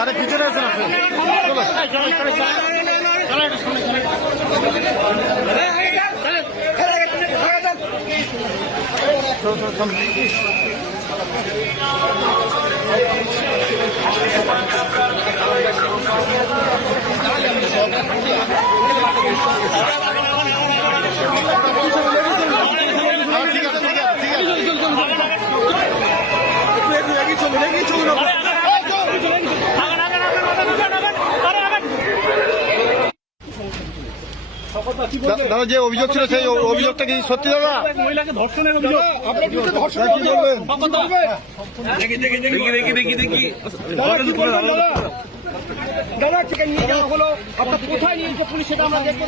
আরে পিছনে আছেন আপনি, দাদা যে অভিযোগ ছিল সেই অভিযোগটা কি সত্যি? দাদা মহিলাকে ধর্ষণের অভিযোগ, আপনার বিরুদ্ধে ধর্ষণ কি বলবেন? দাদা থেকে নিয়ে যাওয়া হলো, আপনার কোথায় নিয়ে পুলিশ সেটা আমরা দেখবো।